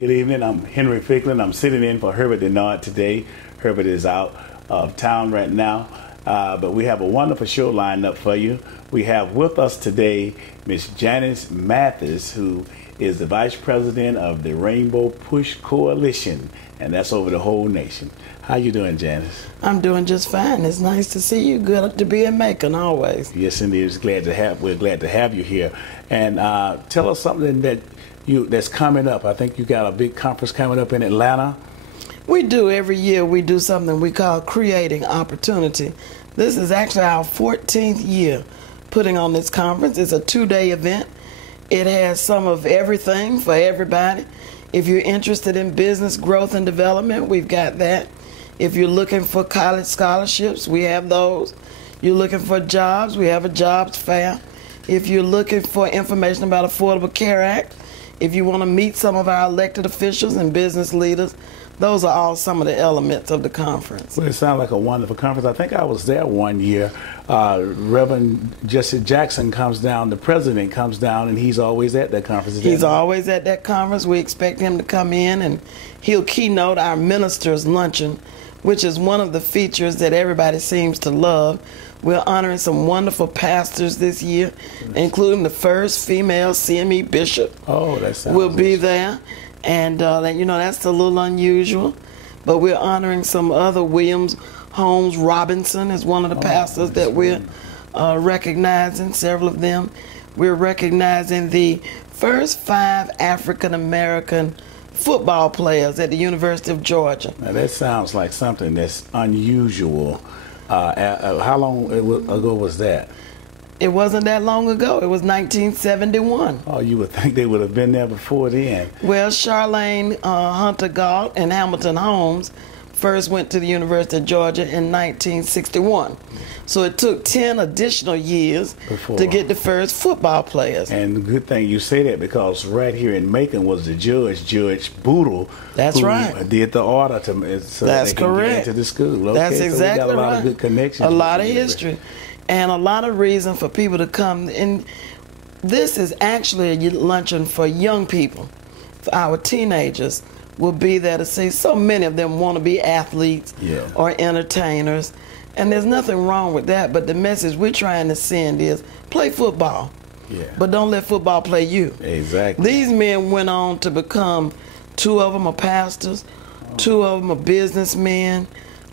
Good evening. I'm Henry Ficklin. I'm sitting in for Herbert Dennard today. Herbert is out of town right now, but we have a wonderful show lined up for you. We have with us today Miss Janice Mathis, who is the Vice President of the Rainbow Push Coalition, and that's over the whole nation. How you doing, Janice? I'm doing just fine. It's nice to see you. Good to be in Macon always. Yes, indeed. We're glad to have you here. And tell us something that's coming up. I think you got a big conference coming up in Atlanta. We do. Every year we do something we call Creating Opportunity. This is actually our 14th year putting on this conference. It's a 2-day event. It has some of everything for everybody. If you're interested in business growth and development, we've got that. If you're looking for college scholarships, we have those. You're looking for jobs, we have a jobs fair. If you're looking for information about Affordable Care Act, if you want to meet some of our elected officials and business leaders, those are all some of the elements of the conference. Well, it sounds like a wonderful conference. I think I was there one year. Reverend Jesse Jackson comes down, the president comes down, and he's always at that conference. He's always at that conference. We expect him to come in, and he'll keynote our ministers' luncheon, which is one of the features that everybody seems to love. We're honoring some wonderful pastors this year, including the first female CME bishop. Oh, that sounds will be there. And, that's a little unusual. But we're honoring some other. Williams Holmes Robinson is one of the pastors that we're recognizing, several of them. We're recognizing the first 5 African-American football players at the University of Georgia. Now, that sounds like something that's unusual. How long ago was that? It wasn't that long ago. It was 1971. Oh, you would think they would have been there before then. Well, Charlene Hunter Galt and Hamilton Holmes first went to the University of Georgia in 1961. So it took 10 additional years to get the first football players. And good thing you say that, because right here in Macon was the Judge Boodle. That's who right. Did the order so that's that they can correct. Get into the school. Okay, That's exactly so we got a lot right. of good connections. A lot of history. And a lot of reason for people to come. And this is actually a luncheon for young people. For our teenagers will be there to see. So many of them want to be athletes or entertainers. And there's nothing wrong with that. But the message we're trying to send is play football. But don't let football play you. Exactly. These men went on to become, 2 of them are pastors, 2 of them are businessmen.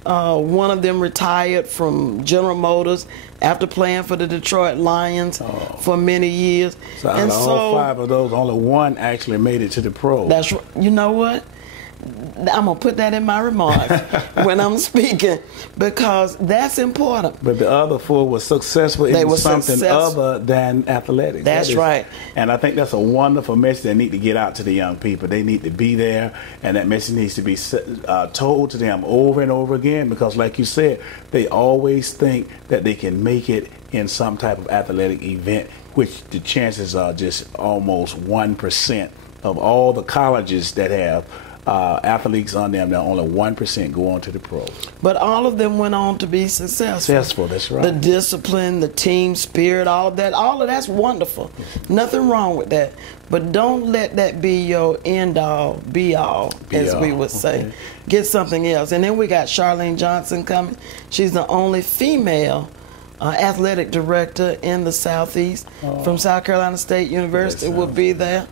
One of them retired from General Motors after playing for the Detroit Lions for many years. So out of all 5 of those, only 1 actually made it to the pros. That's right. You know what? I'm going to put that in my remarks when I'm speaking, because that's important. But the other 4 were successful in something other than athletics. That's right. And I think that's a wonderful message that need to get out to the young people. They need to be there, and that message needs to be told to them over and over again, because like you said, they always think that they can make it in some type of athletic event, which the chances are just almost 1% of all the colleges that have athletes on them. Now only 1% go on to the pros. But all of them went on to be successful. That's right. The discipline, the team spirit, all of that's wonderful. Nothing wrong with that. But don't let that be your end all, be all, as we would say. Get something else. And then we got Charlene Johnson coming. She's the only female athletic director in the Southeast from South Carolina State University. Will be there.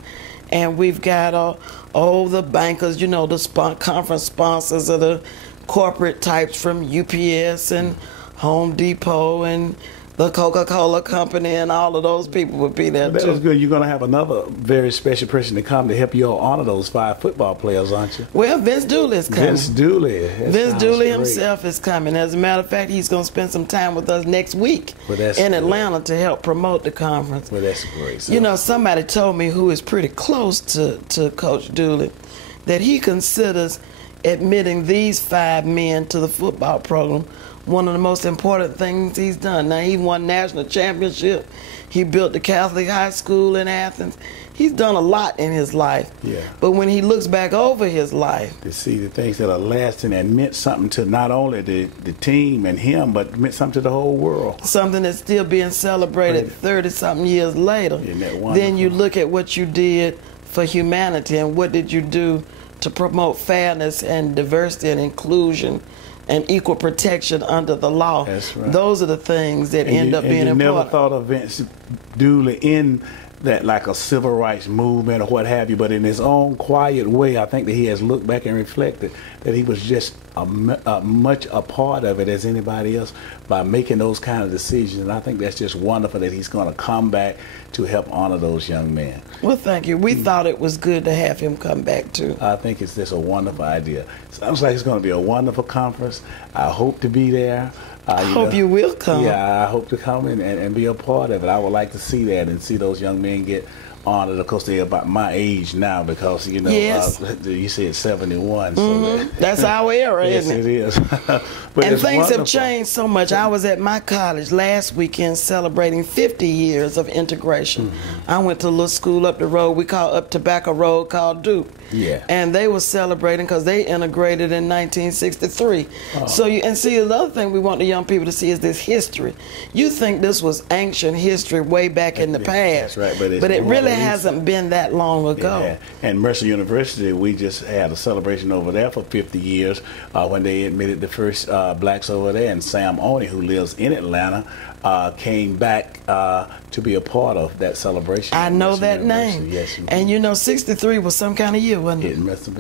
And we've got all the bankers, the conference sponsors of the corporate types from UPS and Home Depot and the Coca-Cola Company, and all of those people would be there too. That was good. You're going to have another very special person to come to help you all honor those 5 football players, aren't you? Well, Vince Dooley is coming. Vince Dooley. Vince Dooley himself is coming. As a matter of fact, he's going to spend some time with us next week in Atlanta to help promote the conference. Well, that's great. So, somebody told me who is pretty close to Coach Dooley that he considers admitting these 5 men to the football program one of the most important things he's done. Now, he won national championship. He built the Catholic high school in Athens. He's done a lot in his life. But when he looks back over his life, to see the things that are lasting and meant something to not only the team and him, but meant something to the whole world. Something that's still being celebrated 30-something years later. Isn't that wonderful? Then you look at what you did for humanity, and what did you do to promote fairness and diversity and inclusion and equal protection under the law? That's right. Those are the things that end up being important. important. Never thought of Vince Dooley in that like a civil rights movement or what have you, but in his own quiet way, I think that he has looked back and reflected that he was just much a part of it as anybody else by making those kind of decisions. And I think that's just wonderful that he's going to come back to help honor those young men. Well, thank you. We thought it was good to have him come back too. I think it's just a wonderful idea. Sounds like it's going to be a wonderful conference. I hope to be there. I hope you will come. Yeah, I hope to come and be a part of it. I would like to see that and see those young men get honored. Of course, they're about my age now because, you know, yes. You said 71. Mm-hmm. So that's our era, yes, isn't it? It is. But and it's things wonderful. have changed so much. I was at my college last weekend celebrating 50 years of integration. Mm-hmm. I went to a little school up the road, we call up Tobacco Road, called Duke. Yeah. And they were celebrating because they integrated in 1963. Oh. So see, the other thing we want the young people to see is this history. You think this was ancient history way back in the past. That's right. But it really hasn't been that long ago. Yeah. And Mercer University, we just had a celebration over there for 50 years when they admitted the first blacks over there. And Sam Oney, who lives in Atlanta, came back to be a part of that celebration. I know that name. Yes, and you know, 63 was some kind of year, wasn't it? It must have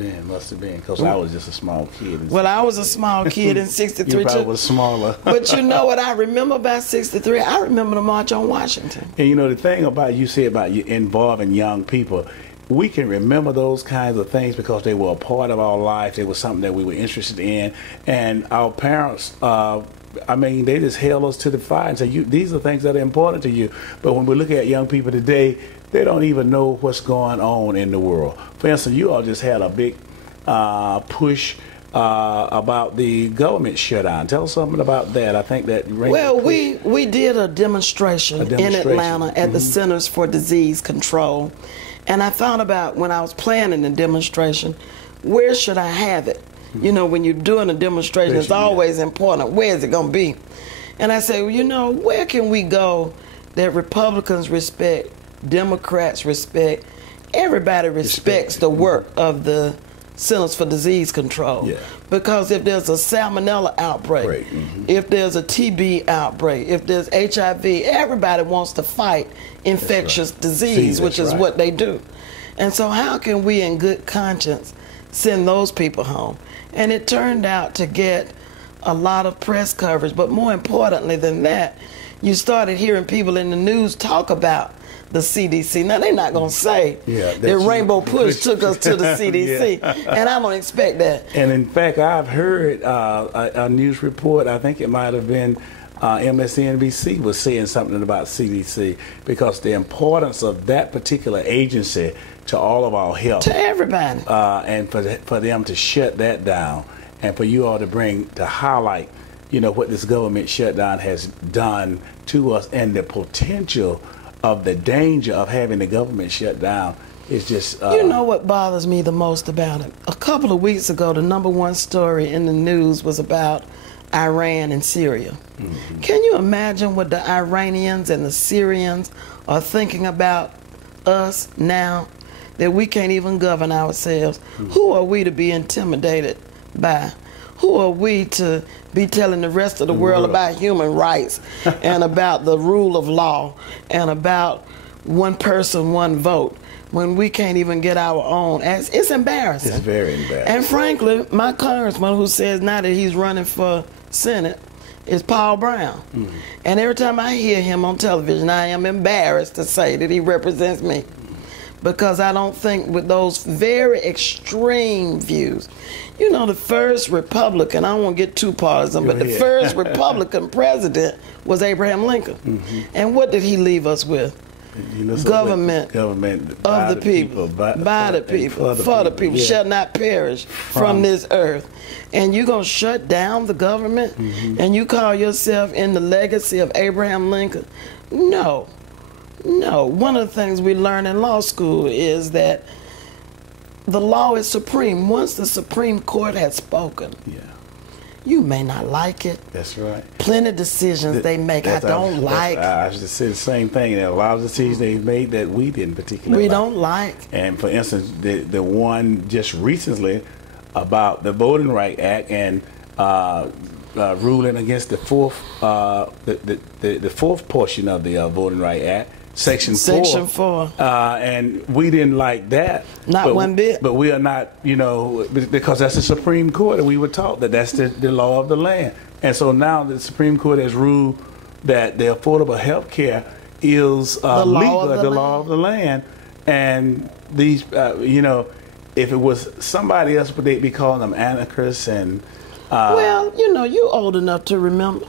been, because I was just a small kid. Well, I was a small kid in 63 you probably too. was smaller. But you know what I remember about 63? I remember the March on Washington. And you know, the thing about you said about you involving young people, we can remember those kinds of things because they were a part of our life. They were something that we were interested in. And our parents, they just held us to the fire and said, these are things that are important to you. But when we look at young people today, they don't even know what's going on in the world. For instance, you all just had a big push about the government shutdown. Tell us something about that. I think that... Well, we did a demonstration in Atlanta at the Centers for Disease Control. And I thought about, when I was planning the demonstration, where should I have it? You know, when you're doing a demonstration, it's always important. Where is it going to be? And I said, well, you know, where can we go that Republicans respect, Democrats respect, everybody respects the work of the Centers for Disease Control? Yeah. Because if there's a salmonella outbreak, if there's a TB outbreak, if there's HIV, everybody wants to fight infectious disease, which is what they do. And so how can we in good conscience send those people home? And it turned out to get a lot of press coverage, but more importantly than that, you started hearing people in the news talk about the CDC. Now, they're not going to say that Rainbow Push took us to the CDC, and I don't expect that. And in fact, I've heard a news report, I think it might have been MSNBC was saying something about CDC, because the importance of that particular agency to all of our health. To everybody. And for them to shut that down, and for you all to highlight, you know, what this government shutdown has done to us, and the potential of the danger of having the government shut down is just... you know what bothers me the most about it? A couple of weeks ago, the #1 story in the news was about Iran and Syria. Can you imagine what the Iranians and the Syrians are thinking about us now, that we can't even govern ourselves? Who are we to be intimidated by? Who are we to be telling the rest of the world about human rights and about the rule of law and about one person, one vote, when we can't even get our own? It's embarrassing. It's very embarrassing. And frankly, my congressman, who says now that he's running for Senate, is Paul Brown. And every time I hear him on television, I am embarrassed to say that he represents me, because I don't think, with those very extreme views, you know, the first Republican, I don't want to get too partisan, but the first Republican president was Abraham Lincoln. And what did he leave us with? Government of the people, by the people, for the people, shall not perish from this earth. And you're going to shut down the government, and you call yourself in the legacy of Abraham Lincoln? No. No. One of the things we learn in law school is that the law is supreme. Once the Supreme Court has spoken, You may not like it. That's right. Plenty of decisions they make I don't like. I just said the same thing. There are a lot of decisions they made that we didn't particularly don't like. And for instance, the one just recently about the Voting Rights Act and ruling against the fourth portion of the Voting Rights Act, Section 4. And we didn't like that. Not one bit. But we are not, because that's the Supreme Court, and we were taught that that's the law of the land. And so now the Supreme Court has ruled that the affordable health care is legal, the law of the land. And these, if it was somebody else, would they be calling them anarchists and... well, you're old enough to remember.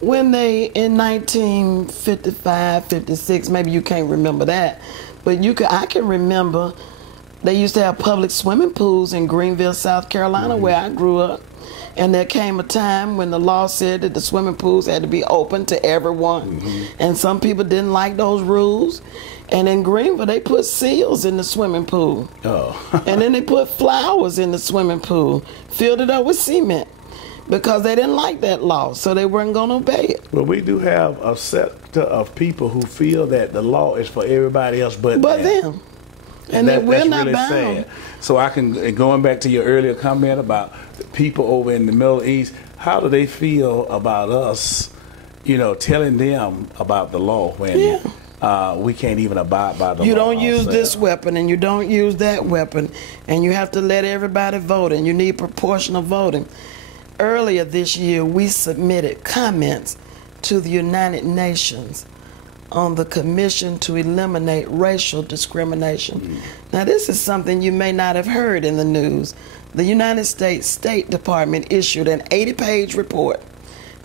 When they, in 1955, 56, maybe you can't remember that, but I can remember they used to have public swimming pools in Greenville, South Carolina, where I grew up. And there came a time when the law said that the swimming pools had to be open to everyone. And some people didn't like those rules. And in Greenville, they put seals in the swimming pool. And then they put flowers in the swimming pool, filled it up with cement, because they didn't like that law, so they weren't going to obey it. Well, we do have a sector of people who feel that the law is for everybody else but them. And that we're not really bound. Sad. So going back to your earlier comment about the people over in the Middle East, how do they feel about us, telling them about the law when we can't even abide by the law? You don't use this weapon and you don't use that weapon, and you have to let everybody vote, and you need proportional voting. Earlier this year, we submitted comments to the United Nations on the Commission to Eliminate Racial Discrimination. Now, this is something you may not have heard in the news. The United States State Department issued an 80-page report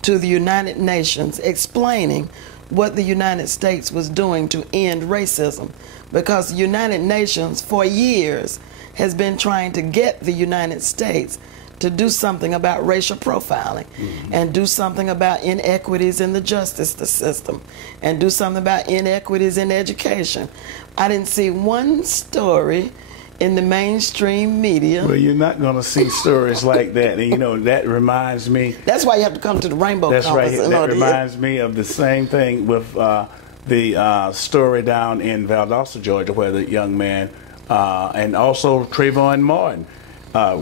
to the United Nations explaining what the United States was doing to end racism, because the United Nations for years has been trying to get the United States to do something about racial profiling, and do something about inequities in the justice system, and do something about inequities in education. I didn't see one story in the mainstream media. Well, you're not going to see stories like that. And, that reminds me... That's why you have to come to the Rainbow Conference. That's right. That reminds me of the same thing with the story down in Valdosta, Georgia, where the young man, and also Trayvon Martin,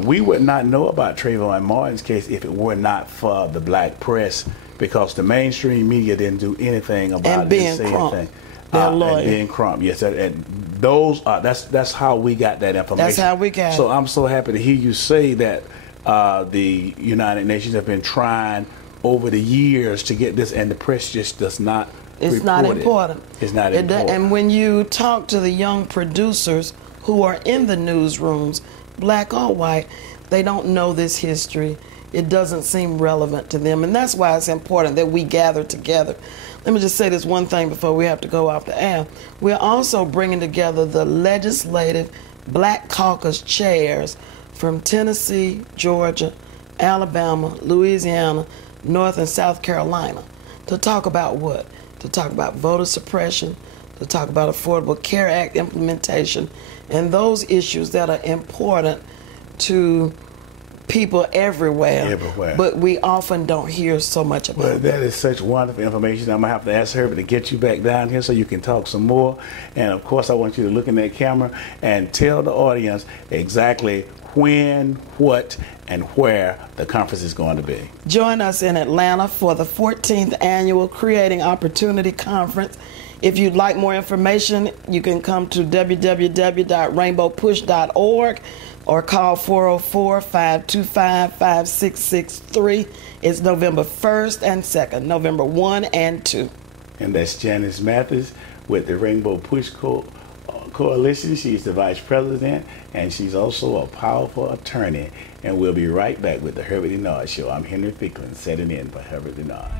we would not know about Trayvon Martin's case if it were not for the black press, because the mainstream media didn't do anything about it. And being Crump, and being Crump, yes. And those are that's how we got that information. That's how we got it. So I'm so happy to hear you say that the United Nations have been trying over the years to get this, and the press just does not. It's not important. It's not important. And when you talk to the young producers who are in the newsrooms, black or white, they don't know this history. It doesn't seem relevant to them, and that's why it's important that we gather together. Let me just say this one thing before we have to go off the air. We're also bringing together the legislative Black Caucus chairs from Tennessee, Georgia, Alabama, Louisiana, North and South Carolina to talk about what? To talk about voter suppression, to talk about Affordable Care Act implementation, and those issues that are important to people everywhere. But we often don't hear so much about it. That is such wonderful information. I'm going to have to ask Herbert to get you back down here so you can talk some more. And, of course, I want you to look in that camera and tell the audience exactly when, what, and where the conference is going to be. Join us in Atlanta for the 14th Annual Creating Opportunity Conference. If you'd like more information, you can come to www.rainbowpush.org or call 404-525-5663. It's November 1st and 2nd, November 1 and 2. And that's Janice Mathis with the Rainbow Push Coalition. She's the vice president, and she's also a powerful attorney. And we'll be right back with the Herbert Dennard Show. I'm Henry Ficklin, setting in for Herbert Dennard.